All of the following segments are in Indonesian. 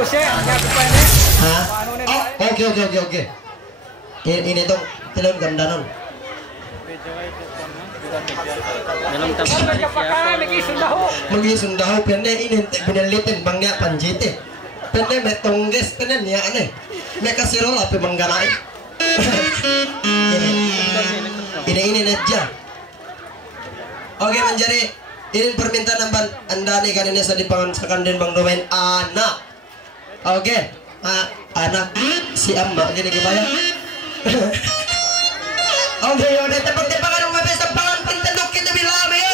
Hah? Oh, oke. Ini tuh film ganda non. Dalam tapos na siya. Magi sundaho pende ini pinalitin bangnya panjite. Pende me tongges pende niya ane. Me kasiro api mangganai. Ini aja. Oke menjadi ini permintaan anda nih kan ini saya dipangansakan dan Bang Domain anak. Oke, anak si Amba jadi gimana? Oke, udah tepang-tepangan ng mabes ang pangan pintandok kita bilami.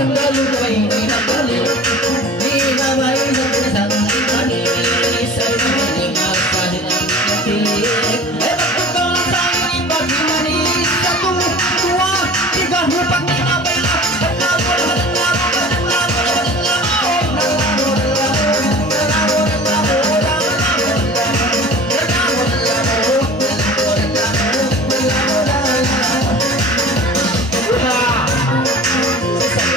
Sandalo